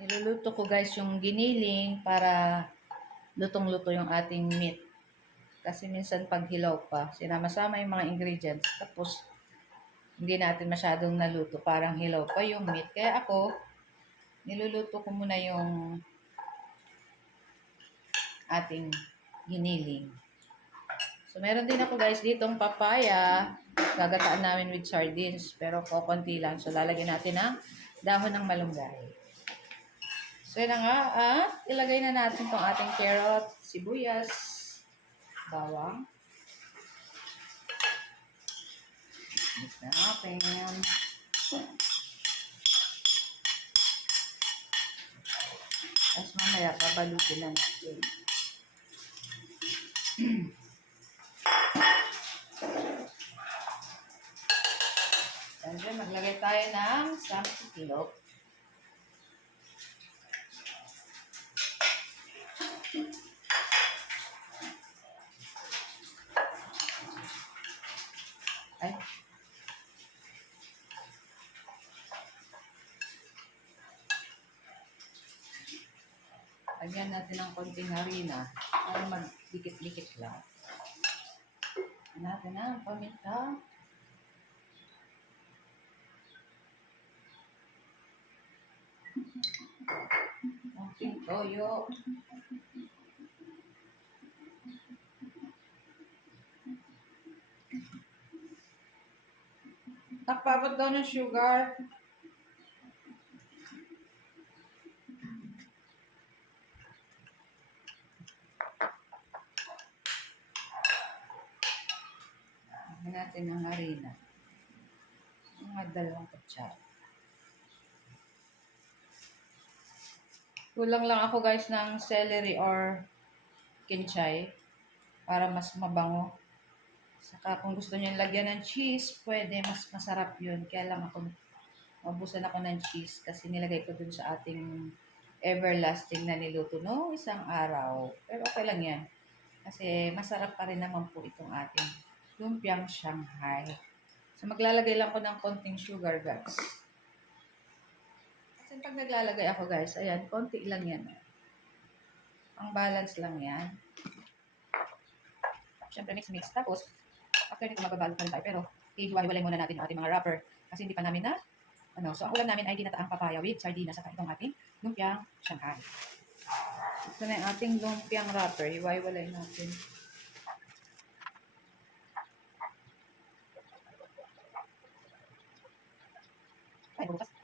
Niluluto ko guys yung giniling para lutong-luto yung ating meat. Kasi minsan pag hilaw pa, sinama-sama yung mga ingredients. Tapos, hindi natin masyadong naluto. Parang hilaw pa yung meat. Kaya ako, niluluto ko muna yung ating giniling. So, meron din ako guys ditong papaya. Gagataan namin with sardines. Pero konti lang. So, lalagyan natin ng dahon ng malunggay. So, yun na nga. At ilagay na natin tong ating carrot, sibuyas, bawang. Mix na natin. Tapos mamaya, babalutin na natin. And then, maglagay tayo ng samtikilok. Ay. Lagyan natin ng konting harina para magdikit-dikit lang. Lagyan natin ang paminta. Konting toyo. Takpapat daw ng sugar. Lagyan natin ng harina. Mga 2 kutsara. Kulang lang ako guys ng celery or kinchay para mas mabango. Saka kung gusto niyo lagyan ng cheese, pwede, mas masarap yun. Kaya lang ako, mabusan ako ng cheese kasi nilagay ko dun sa ating everlasting na niluto no isang araw. Pero okay lang yan. Kasi masarap pa rin naman po itong ating lumpiang Shanghai. So maglalagay lang ko ng konting sugar guys. Kasi pag naglalagay ako guys, ayan, konti lang yan. Ang balance lang yan. Siyempre mix-mix. Tapos, after nito magbabalot pa rin tayo. Pero, hihiwa-hiwalay muna natin yung ating mga wrapper. Kasi hindi pa namin na, so ang ulam namin ay ginataang papaya with sardinas sa itong ating lumpiang Shanghai. Ito na yung ating lumpiang wrapper. Hiwa-hiwalay natin. Ay, bukas.